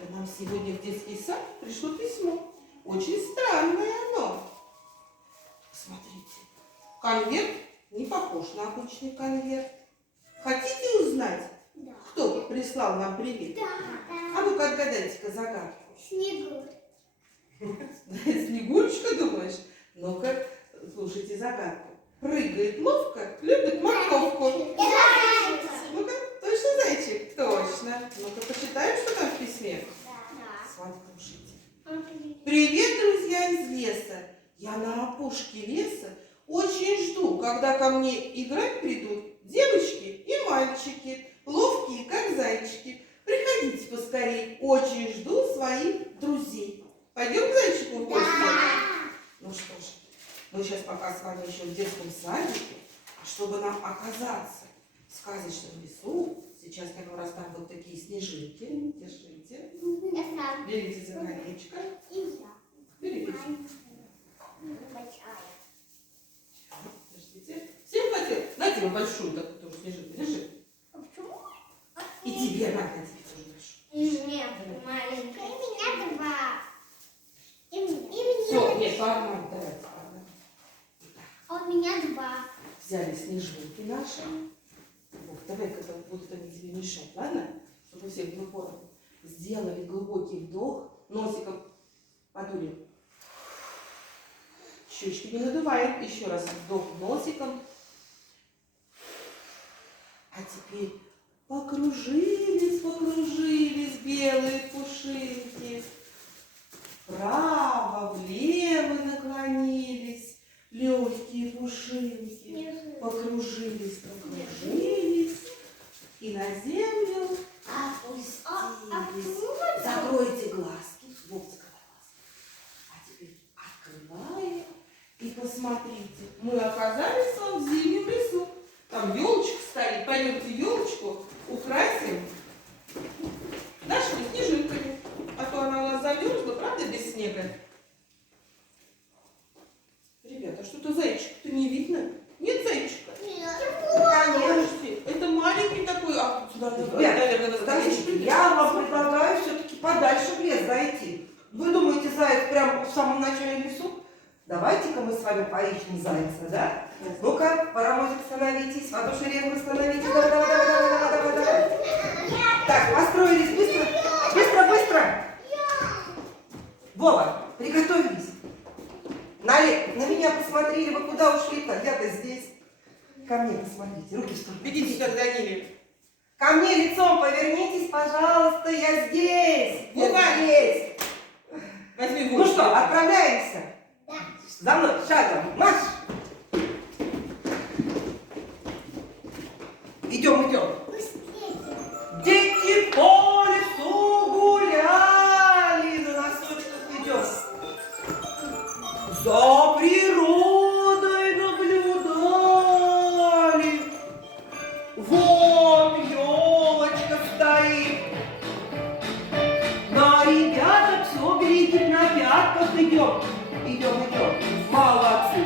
Ребята, нам сегодня в детский сад пришло письмо. Очень странное оно. Смотрите, конверт не похож на обычный конверт. Хотите узнать, Да. кто прислал нам привет? Да. А ну-ка отгадайте-ка загадку. Снегурь. Снегурочка, думаешь? Ну-ка, слушайте загадку. Прыгает ловко, любит морковку. Зайчик. Ну-ка, точно зайчик? Точно. Ну-ка, почитаем, что там в письме. Да. Смотрите. Привет, друзья из леса. Я на опушке леса очень жду, когда ко мне играть придут девочки и мальчики, ловкие, как зайчики. Приходите поскорей, очень жду своих друзей. Пойдем к зайчику в гости? Да. Ну что ж, мы сейчас пока с вами еще в детском садике, а чтобы нам оказаться в сказочном лесу, сейчас как раз там вот такие снежинки, держите, Я сам. берите за колечко, И я. берите. Большая. Подождите. Всем хватит? На тебе большую такую тоже снежинку, держи. А почему? И тебе надо, тебе тоже большую. Нет, маленькая. И меня два. И Все, меня. нет, по одному, давайте, по одному. А у меня два. Взяли снежинки наши. Вот, давай-ка будут они тебе мешать, ладно? Чтобы всем было поровну. Сделали глубокий вдох, носиком подули. Щечки не надуваем. Еще раз вдох носиком. А теперь покружились, покружились белые пушинки. Вправо, влево наклонились легкие пушинки. Покружились, покружились и на землю опустились. Закройте глазки. Вот закрывай глазки. А теперь открываем и посмотрите. Мы оказались с вами в зимнем лесу. Там елочка стоит. Пойдемте елочку украсим нашими снежинками. А то она у нас замерзла, правда, без снега? Ребята, что-то зайчика-то не видно. Нет зайчика? Конечно. Это маленький такой. А сюда, наверное, Подождите, я вам предлагаю все-таки подальше в лес зайти. Вы думаете, заяц прямо в самом начале лесу? Давайте-ка мы с вами поищем зайца, да? Ну-ка, паровозик, становитесь, Вадуша, Регу, становитесь. Давай, давай, давай, давай, давай, давай, давай. Так, построились, быстро, быстро, быстро. Вова, приготовились. На меня посмотрели, вы куда ушли-то? Я-то здесь. Ко мне посмотрите, руки в сторону. Бегите сюда, Даниле. Ко мне лицом повернитесь, пожалуйста, я здесь. Вова! Я здесь. Возьми Ну губку. что, отправляемся? Да. За мной, шагом, марш! Идем, идем. Быстрее. Дети по лесу гуляли, на носочках идем. За природой наблюдали. Вон елочка стоит. На ребяток все глядит, на пятках идем. Идем, идем. Молодцы.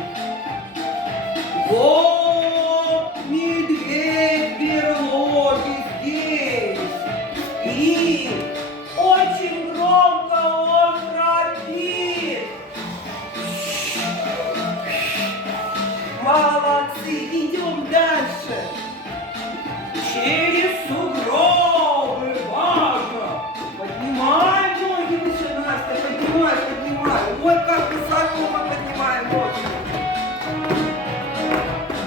Вот медведь в берлоге здесь. И очень громко он храпит. Молодцы, идем дальше. Через сугробы важно. Поднимай ноги выше, Настя, поднимай, поднимай. Ой, как высоко мы поднимаем ноги.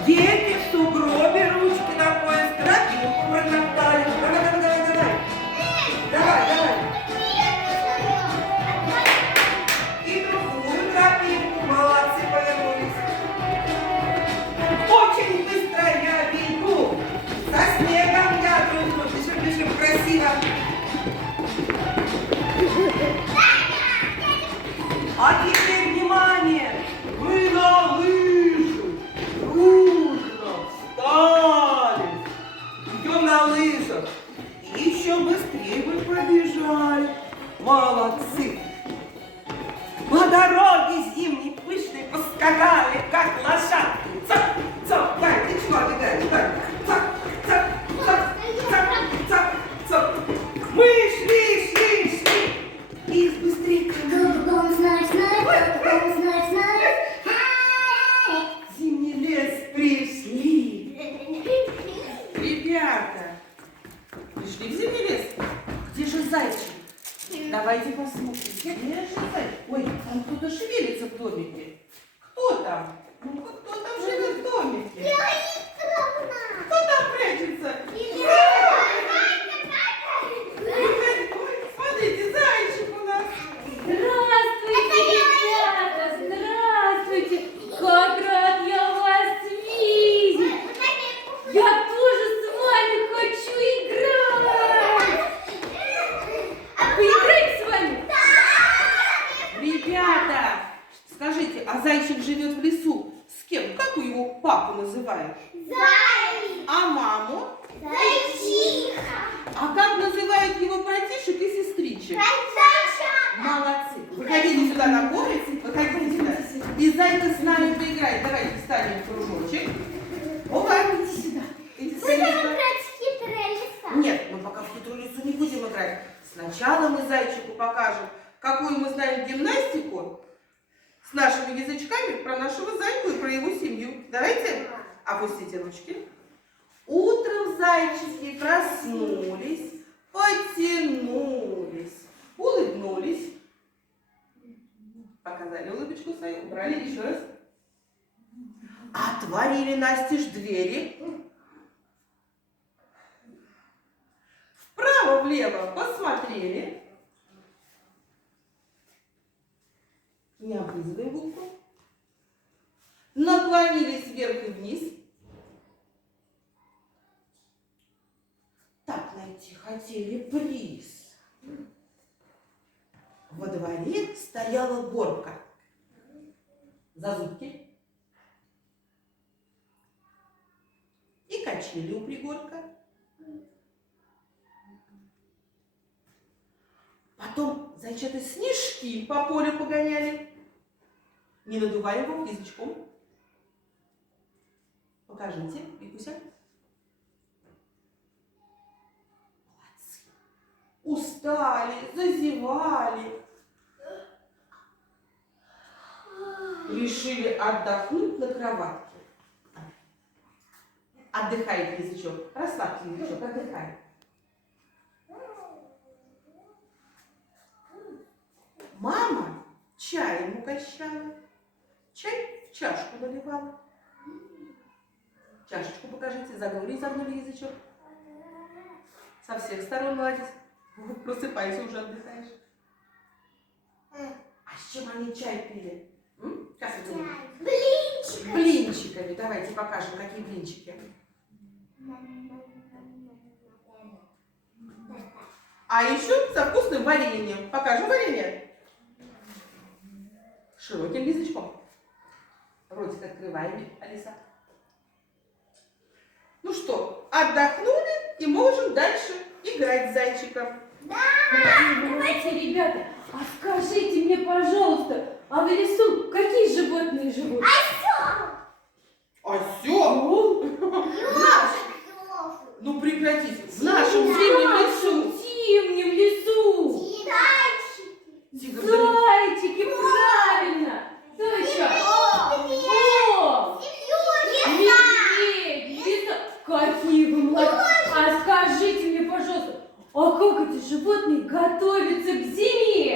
Дети в сугробе, ручки на пояс, тропинку протоптали. Давай, давай, давай, давай. Давай, давай. И другую тропинку. Молодцы, повернулись. Очень быстро я бегу. Со снегом я дружу. Бежим, бежим, красиво. А теперь внимание! Мы на лыжи дружно встали. Идем на лыжах. И еще быстрее мы побежали. Молодцы! По дороге зимней пышной поскакали, как лошадки. Цап, цап, Дай, ты чего бегаешь? Дай. Цап, цап, цап, цап, цап, цап. Мы шли, шли, шли. Давайте посмотрим. Где же зайчик? Ой, там кто-то шевелится в домике. Кто там? Ну-ка, кто там живет в домике? Кто там прячется? Ой, смотрите, зайчик у нас. Здравствуйте, ребята! Здравствуйте! Как рад я вас видеть! Я тоже с вами хочу играть! Поиграем с вами? Ребята, скажите, а зайчик живет в лесу с кем? Как вы его папу называешь? А маму? А как называют его братишек и сестричек? Молодцы. Выходите сюда на горы, выходите сюда. И зайка с нами поиграет. Давайте встанем в кружочек. Опа, идите сюда. Идите сюда. Нет, мы пока в хитрую лесу не будем играть. Сначала мы зайчику покажем, какую мы знаем гимнастику с нашими язычками про нашего зайку и про его семью. Давайте. Опустите ручки. Утром зайчики проснулись, потянулись, улыбнулись. Показали улыбочку свою, убрали еще раз. Отворили настежь двери. Вправо-влево посмотрели. Не облизываем губку. Наклонились вверх и вниз. Так найти хотели приз. Во дворе стояла горка. Зазубки. И качели у пригорка. Потом зайчата снежки по полю погоняли. Не надувая его язычком. Покажите, Викуся. Молодцы. Устали, зазевали. Решили отдохнуть на кроватке. Отдыхает язычок. Расслабьте язычок, отдыхает. Мама чаем угощала. Чай в чашку наливала. Чашечку покажите. Загнули язычок. Со всех сторон молодец. Просыпайся, уже отдыхаешь. А с чем они чай пили? Как это будет? Блинчиками. Давайте покажем, какие блинчики. А еще со вкусным вареньем. Покажем варенье. Широким язычком. Ротик открываем, Алиса. Ну что, отдохнули и можем дальше играть с зайчиком. Давайте, ребята, а скажите мне, пожалуйста, а в лесу какие животные живут? Осел? Ну прекратите. В нашем зимнем лесу. В зимнем лесу! Зайчики, правильно! Точно! О! Медведь, лиса! Какие вы молодцы! А скажите мне, пожалуйста, а как эти животные готовятся к зиме?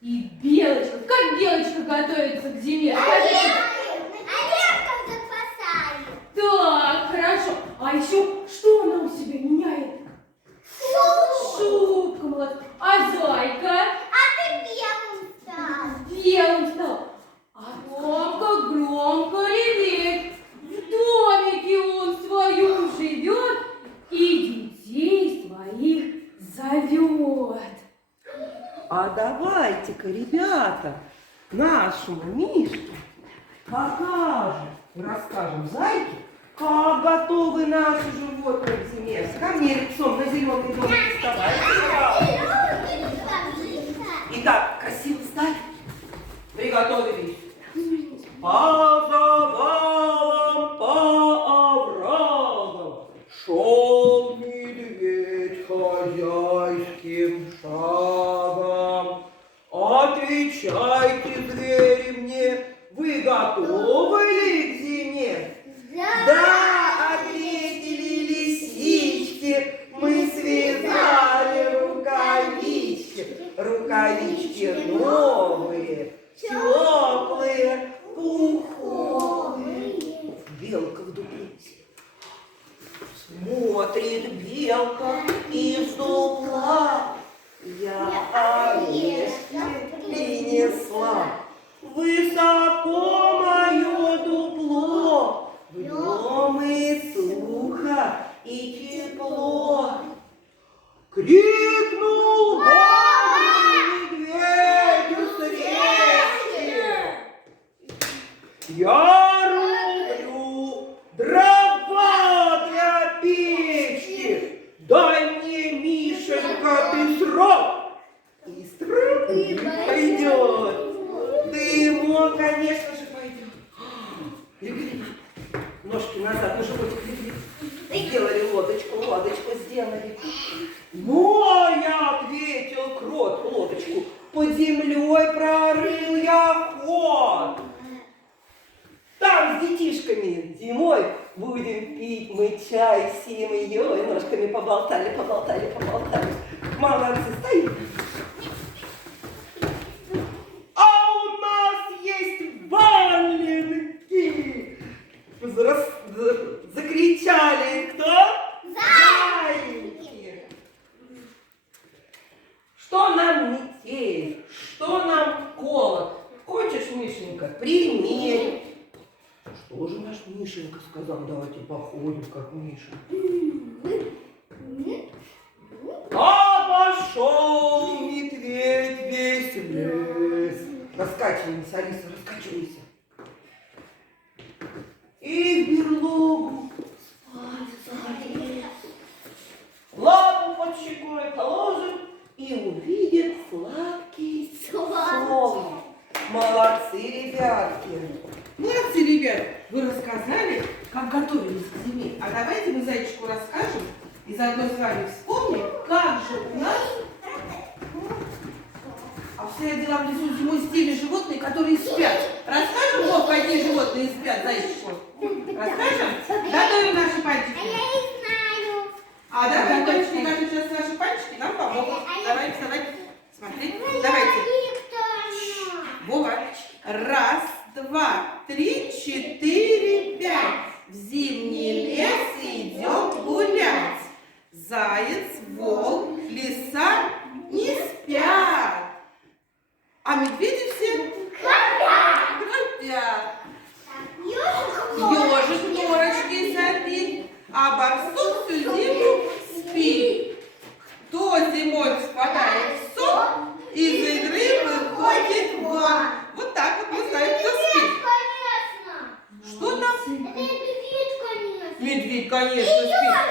И белочка. Как белочка готовится к зиме? Скажите. Так, хорошо. А еще что она у себя меняет? Шубка, молодцы. А зайка? Белым стал. А громко реветь. В домике он в своем живет и детей своих зовет. А давайте-ка, ребята, нашему Мишке покажем и расскажем зайке, как готовы наши животные к зиме. Ко мне лицом на зеленый домик вставайте. Итак, красиво встали. Приготовились. По завалам, по оврагам шел медведь хозяйским шагом. Отвечайте, звери, мне, вы готовы ли к зиме? Да, ответили лисички, мы связали рукавички. рукавички новые, теплые, пуховые. Белка в дуплете. Смотрит белка из дупла. Я орешки принесла. Высоко мое дупло, в нем и сухо, и тепло. Крикнул голый медведю с речки: я рублю дрова для печки, дай мне, Мишенька, песок, и стрункой пойдет. Дымок, конечно же, пойдет. Легли, ножки назад, на животик легли. Сделали лодочку сделали. Мой, ответил крот лодочку, под землей прорыл я ход. Там с детишками зимой будем пить мы чай с семьей. Ножками поболтали. Молодцы, стоим. А у нас есть валенки. Закричали кто? Заиньки. Что нам метель, что нам холод? Хочешь, Мишенька, примерь. Что же наш Мишенька сказал? Давайте походим, как Миша. А пошел медведь весь в лес. Раскачивайся, Алиса, раскачивайся. И в берлогу спать залез. Лапу под щекой положит и увидит сладкий сон. Молодцы, ребятки. Молодцы, ребят, вы рассказали, как готовились к зиме. А давайте мы зайчику расскажем и заодно с вами вспомним, как же у нас обстоят дела в лесу зимой с теми животными, которые спят. Расскажем, Вов, какие животные спят, зайчику? Расскажем? Готовим наши пальчики. А я не знаю. А да, пальчики, как сейчас наши пальчики нам помогут. Давай, вставай. Смотри, давайте. Вова. Раз, два, три, четыре, пять. В зимний лес идем гулять. Заяц, волк, лиса не спят. А медведи все храпят. Ежик в норочке сопит, а барсук всю зиму спит. Кто зимой впадает в сон, из игры выходит вон. Вот так вот мы знаем, кто спит. Что там? Медведь, конечно,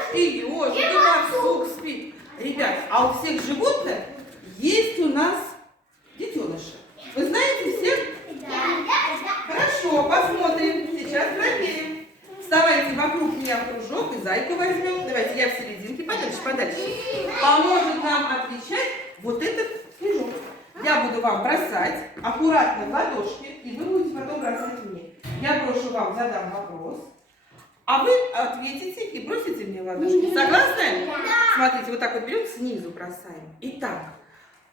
спит. И ежик, и барсук спит. Ребят, а у всех животных есть у нас детеныши. Вы знаете всех? Хорошо, посмотрим. Сейчас проверим. Вставайте вокруг меня в кружок и зайку возьмем. Давайте я в серединке, подальше. Поможет нам отвечать вот этот снежок. Я буду вам бросать аккуратно в ладошки, и вы будете потом бросать мне. Я брошу вам, задам вопрос, а вы ответите и бросите мне в ладошки. Согласны? Да. Смотрите, вот так вот берем, снизу бросаем. Итак,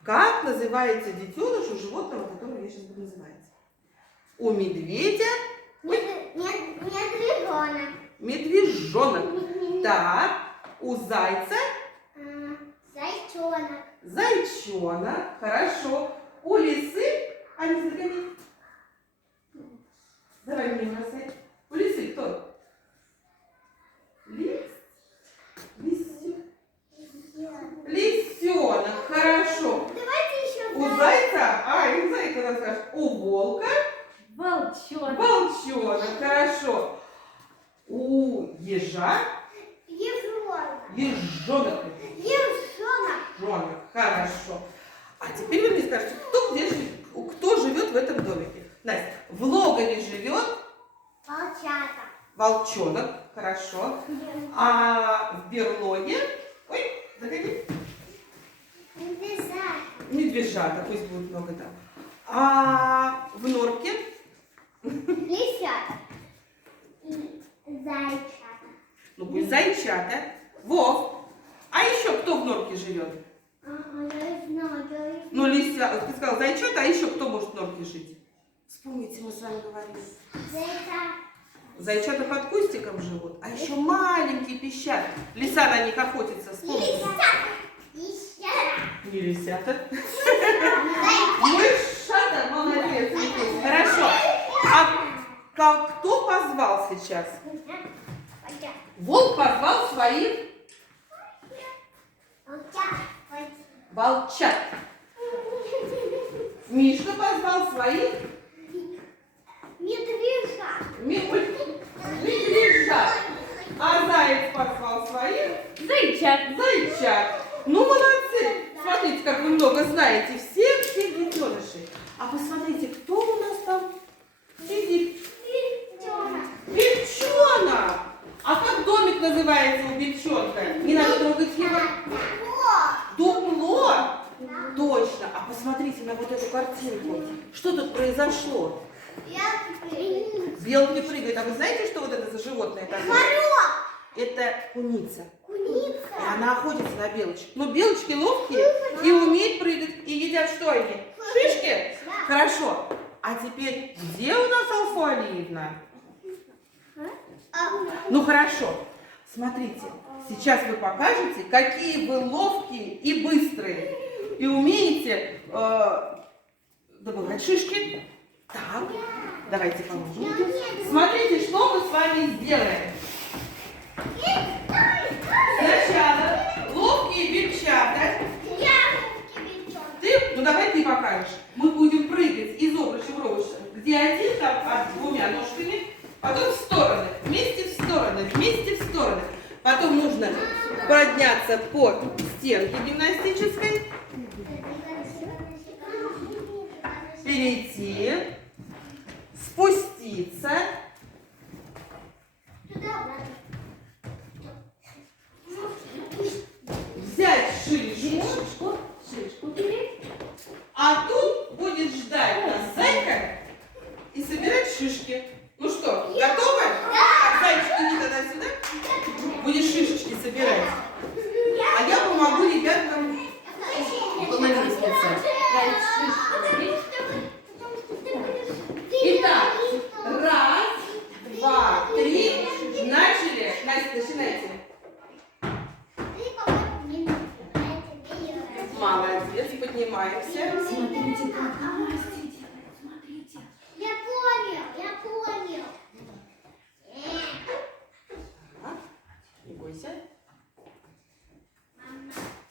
как называется детеныш у животного, которого я сейчас буду называть? У медведя... Медвежонок. Так, у зайца... Зайчонок. Хорошо. У лисы... Алиса, догони. Давай мне бросай. У лисы кто? Лисенок. Хорошо. У зайца... и зайка у нас скажет. У волка... Волчонок. Хорошо. У ежа... Ежонок. Ежонок. Хорошо. А теперь вы мне скажете, кто живет в этом домике? Настя, в логове живет волчонок. Хорошо. А в берлоге... Ой, заходи. Медвежата, пусть будет много там. А в норке? Ну пусть зайчата. Вов. А еще кто в норке живет? Ну, лис взял, ты сказал зайчата, а еще кто может в норке жить? Вспомните, мы с вами говорили. Зайчата под кустиком живут, а еще маленькие пищат. Лиса на них охотится, вспомните. Не лисята. Мышата, молодец. Хорошо. А кто позвал сейчас? Волк позвал своих волчат. Мишка позвал своих медвежат. А заяц позвал своих зайчат. Ну, молодцы. Смотрите, как вы много знаете. Всех детенышей. А посмотрите, кто у нас там сидит? Бельчонок. А как домик называется у бельчонка? Не надо трогать его. Дупло? Точно. А посмотрите на вот эту картинку. Что тут произошло? Белки прыгают. А вы знаете, что вот это за животное такое? Это куница. И она охотится на белочек. Но белочки ловкие и умеют прыгать. И едят что они? Шишки? Хорошо. А теперь где у нас Алфа Алиевна? Ну хорошо. Смотрите. Сейчас вы покажете, какие вы ловкие и быстрые. И умеете добывать шишки. Так. Давайте поможем. Смотрите, что мы с вами сделаем. Сначала ловкие бельчата. Ну давай ты покажешь. Мы будем прыгать из обруча в обруч, где один там двумя ножками, потом в стороны, вместе в стороны, вместе в стороны. Потом нужно подняться по стенке гимнастической, перейти, спуститься. Взять шишку. А тут будет ждать нас зайка и собирать шишки. Ну что, готовы? Да! Зайчик, иди тогда сюда. Будешь шишечки собирать. А я помогу ребятам на лестнице. Итак, раз, два, три. Начали. Настя, начинайте. Молодец, поднимаемся. Смотрите, как Настя делает, смотрите. Я понял. Не бойся.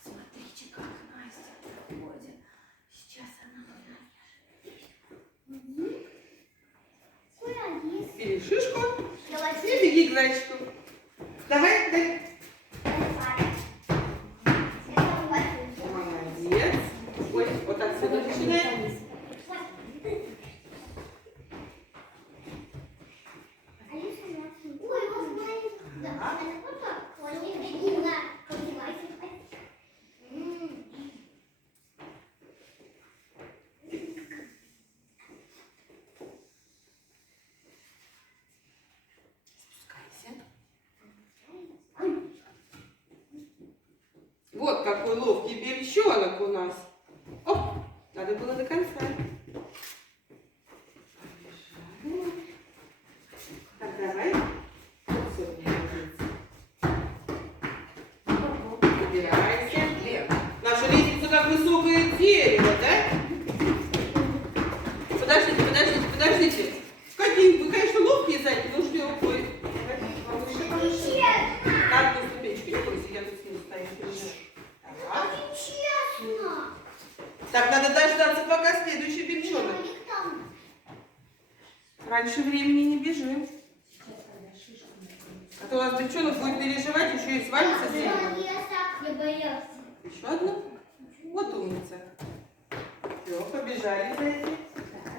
Смотрите, как Настя ходит. Сейчас она Бери шишку и беги к зайчику. Давай, дай. Молодец. Ой, вот отсюда начинаем. Спускайся. Вот какой ловкий бельчонок у нас. Оп, надо было до конца. Побежали. Так, давай. Забирайся. Наша лестница как высокое дерево, да? Подождите. Какие? Вы, конечно, ловкие зайки, но ждем. Ой, повыше. На одну ступенечку, не бойся, я тут снизу стою. Так, надо дождаться, пока следующий бельчонок. Раньше времени не бежим. А то у нас бельчонок будет переживать, еще и свалится с дерева. Я боялся. Еще одну? Вот умница. Все, побежали зайки.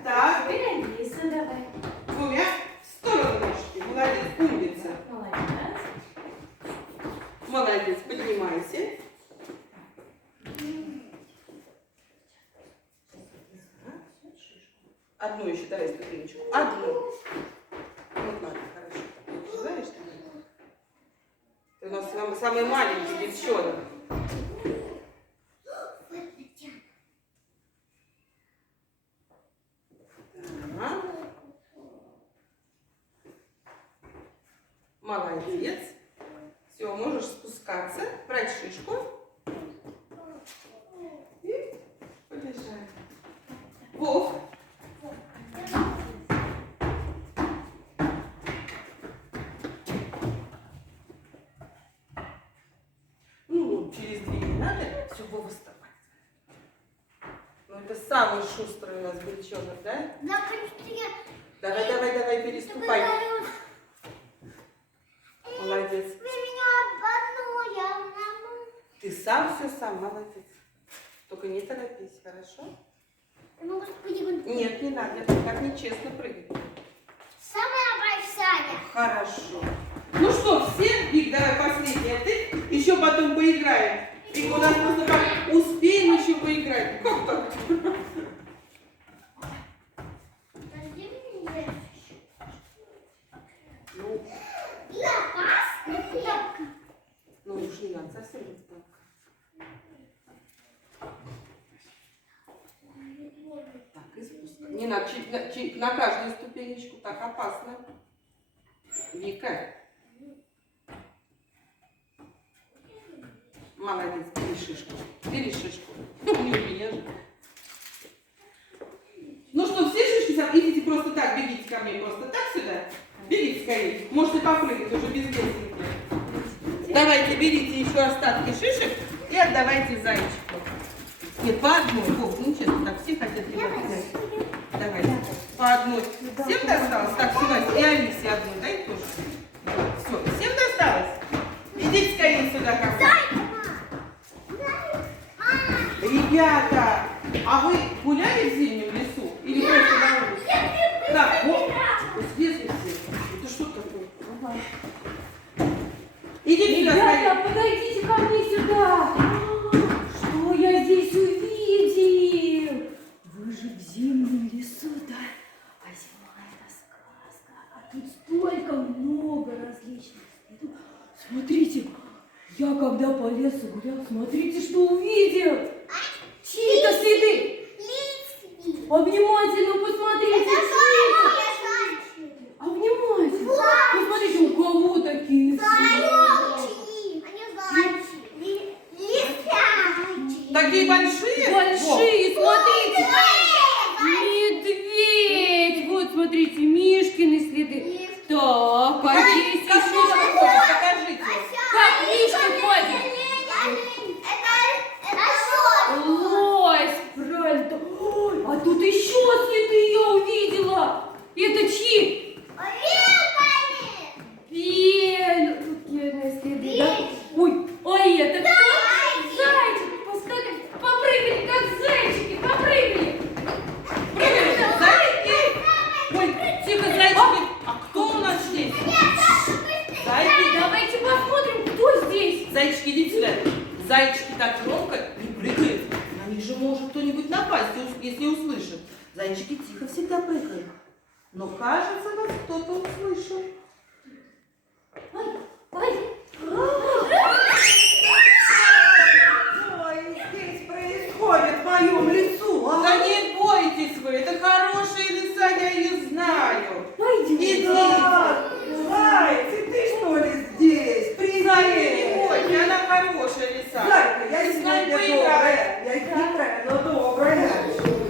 Так, Теперь Алиса, давай. двумя в сторону ножки. Молодец, умница. Молодец. Молодец, поднимайся. Одну еще, давай ступенечку. Одну. Вот ладно, хорошо. Ты знаешь, что ты у нас самый маленький девчонок. Ну, это самый шустрый у нас бельчонок, да? Да, быстрее. Давай, переступай. Молодец. Вы меня обманули, я обманула. Ты сам все сам, молодец. Только не торопись, хорошо? Я могу спрыгнуть. Нет, не надо, так нечестно прыгать. Самая большая. Хорошо. Ну что, все? Вик, давай последняя ты. Еще потом поиграем. Вик, у нас просто как успеем еще поиграть. Как так? Подожди меня. Ну, Я пас? ну уж не надо, совсем не так. Так, и спуск. Не надо на каждую ступенечку, так опасно. Вика. Молодец, бери шишку. Бери шишку. Не у меня же. Ну что, все шишки идите просто так, бегите ко мне просто так сюда. Бегите скорее. Можете попрыгать уже без лестницы. Давайте, берите еще остатки шишек и отдавайте зайчику. Нет, по одной. Вов, ну честно, так все хотят тебя взять. Давайте. По одной. Всем досталось? Так, Сюда, и Алисе одной. Дай тоже. Все, всем досталось? Идите скорее сюда ко мне. Ребята, а вы гуляли в зимнем лесу? Или просто на улице? Так, вот. Здесь все. Это что такое? Ага. Идите сюда скорее. Ребята, подойдите ко мне сюда. Что я здесь увидел? Вы же в зимнем лесу, да? А зима это сказка. А тут столько много различных следов. Смотрите, я когда по лесу гулял, смотрите, что увидел. Чьи-то следы. А внимательно посмотрите. А внимательно. Посмотрите, у кого такие Такие большие? большие, смотрите. Медведь. Вот, смотрите, Мишкины следы. Так, а здесь Как еще Мишка ходит? Покажите. как Мишка ходит. Лось, правильно. Ой, а тут еще следы я увидела. Это чьи? Белые следы, да? Ой, ой, это кто? Зайчик. Поскакали, попрыгали, как зайчики, попрыгали. Прыгайте, зайчики. Ой, тихо, зайчики. А кто у нас здесь? Зайчики. Давайте посмотрим, кто здесь. Зайчики, идите сюда. Зайчики так громко не прыгают. На них же может кто-нибудь напасть, если услышит. Зайчики тихо всегда прыгают. Но кажется, нас кто-то услышал. Ой, здесь происходит в моем лесу, а? Да не бойтесь вы, это хорошие леса, я их знаю. Идите. Да, Зайцы, ты что ли здесь? Зайка, не Привет! бойся, она хорошая лиса. Зайка, я Ты с нами сегодня поиграешь. добрая. Я хитрая, но добрая.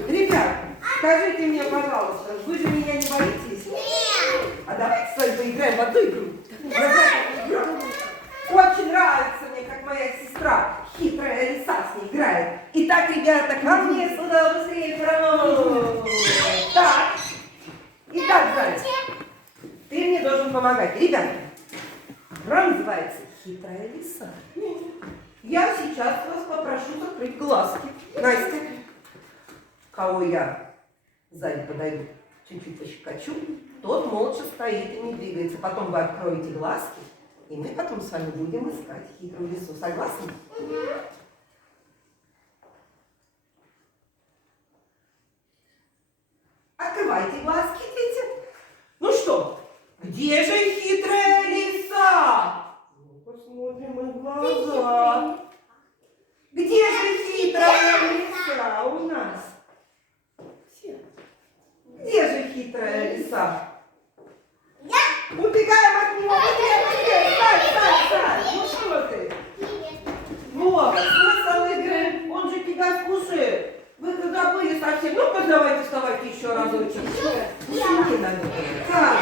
Ребят, скажите мне, пожалуйста, вы же меня не боитесь? А давайте с вами поиграем в одну игру. Очень нравится мне, как моя сестра, хитрая лиса, с ней играет. Итак, ребята, ко мне сюда быстрее, право. Так. Итак, Зайка, ты мне должен помогать. Ребята, игра называется «Хитрая лиса». Я сейчас вас попрошу закрыть глазки. Настя, кого я сзади подойду, чуть-чуть пощекочу, тот молча стоит и не двигается. Потом вы откроете глазки, и мы потом с вами будем искать хитрую лису. Согласны? Открывайте глазки, дети. Ну что, где же хитрая лиса? Ну, посмотрим в глаза. Где же хитрая лиса у нас? Где же хитрая лиса? Убегаем от него! Стай! Ну что ты? Вот, смысл игры, он же тебя слушает. Вы когда были совсем, ну-ка давайте вставайте еще разочек. Не надо. Так,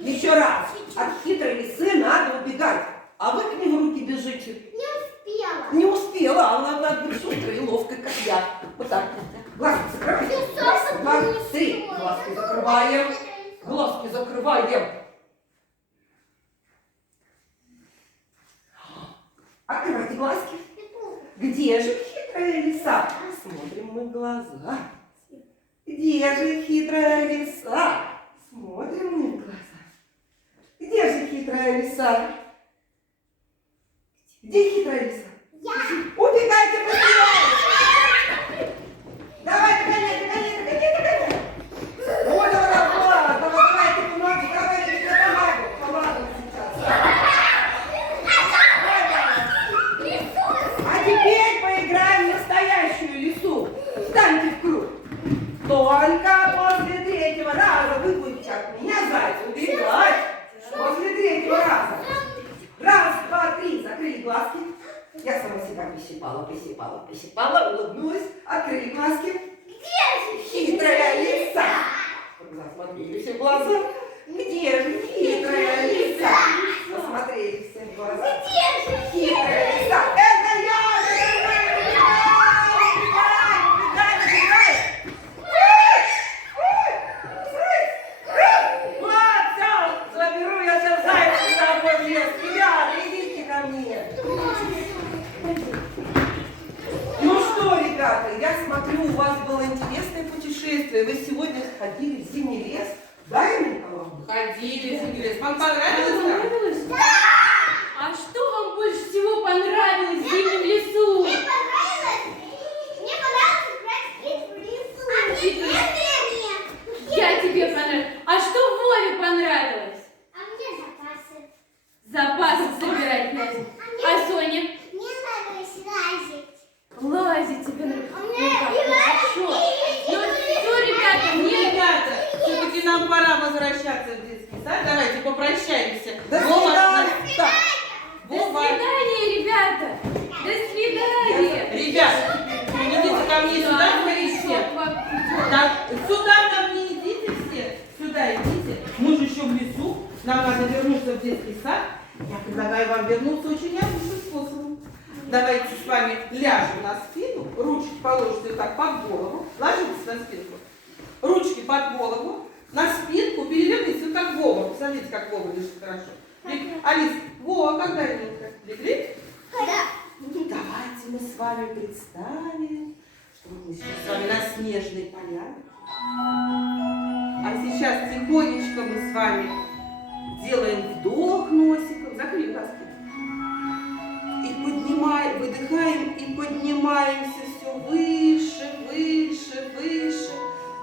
еще раз. От хитрой лисы надо убегать. А вы к ней в руки бежите. Не успела, а она надо быть шустрой и ловкой, как я. Вот так. закрываем. Глазки закрываем. Открывайте глазки. Где же хитрая лиса? Смотрим мы в глаза. Где же хитрая лиса? Смотрим мы в глаза. Где же хитрая лиса? Где хитрая лиса? Убегайте быстрее! Давай, догоняй! Вот она, давайте помогу, давайте я помогу сейчас. А теперь поиграем в настоящую лису. Встаньте в круг. Только после третьего раза вы будете от меня, зайца, убегать. После третьего раза. Раз, два, три. Закрыли глазки. Я сама себя присыпала, улыбнулась. Открыли глазки. Где же хитрая лиса? Посмотрели все в глаза. Где же хитрая лиса? Посмотрели все в глаза. Где же хитрая лиса? Это я! Заберу я сейчас зайца с собой в лес. Ребята, идите ко мне. Ну что, ребята, я смотрю, у вас было интересное путешествие. Вы сегодня сходили в зимний лес. Да, Эминка, вам? Ходили в зимний лес. Вам понравилось? Понравилось? Да! А что вам больше всего понравилось в зимнем лесу? Мне понравилось играть в лесу. А мне Я тебе понравилось. А что Вове понравилось? А мне запасы. Запасы собирать, Настя. А Соне? Мне нравилось лазить. Лазить тебе нравится. А мне Хорошо. Ну все, ребята, мне... Ребята, все-таки нам пора возвращаться в детский сад. Давайте попрощаемся. До Вова, свидания. так, До Вова. свидания, ребята. До свидания. Ребята, идите ко мне сюда, вы все. Так, сюда ко мне идите все. Сюда идите. Мы же еще в лесу. Нам надо вернуться в детский сад. Я предлагаю вам вернуться очень необычным способом. Давайте с вами ляжем на спину, ручки положите вот так под голову. Ложитесь на спинку. Ручки под голову, на спинку, перевернитесь, вот как Вова. Посмотрите, как Вова лежит хорошо. Алис, Вова, когда легли? Легли? Да. Давайте мы с вами представим, что мы сейчас с вами на снежной поляне. А сейчас тихонечко мы с вами делаем вдох носиком. Закрыли глазки. И поднимаем, выдыхаем и поднимаемся все выше, выше, выше,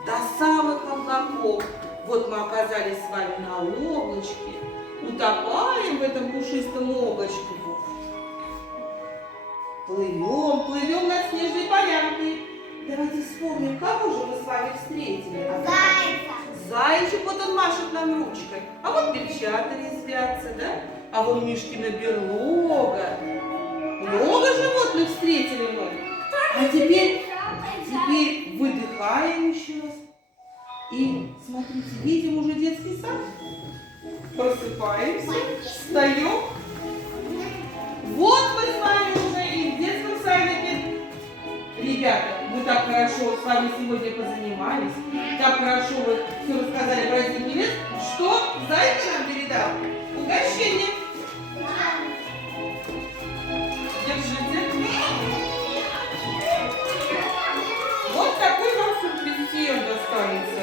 до самых облаков. Вот мы оказались с вами на облачке, утопаем в этом пушистом облачке. Плывем, плывем над снежной полянкой. Давайте вспомним, кого же мы с вами встретили. Зайца. Зайчик, вот он машет нам ручкой. А вот бельчата резвятся, да? А вон Мишкина берлога. Много животных встретили мы. А теперь выдыхаем еще раз. И смотрите, видим уже детский сад. Просыпаемся, встаем. Вот мы с вами уже и в детском садике. Ребята, мы так хорошо с вами сегодня позанимались. Так хорошо вы все рассказали про зимний лес. Что Зайка нам передал? Угощение. Держите. Вот такой вам сюрприз достанется.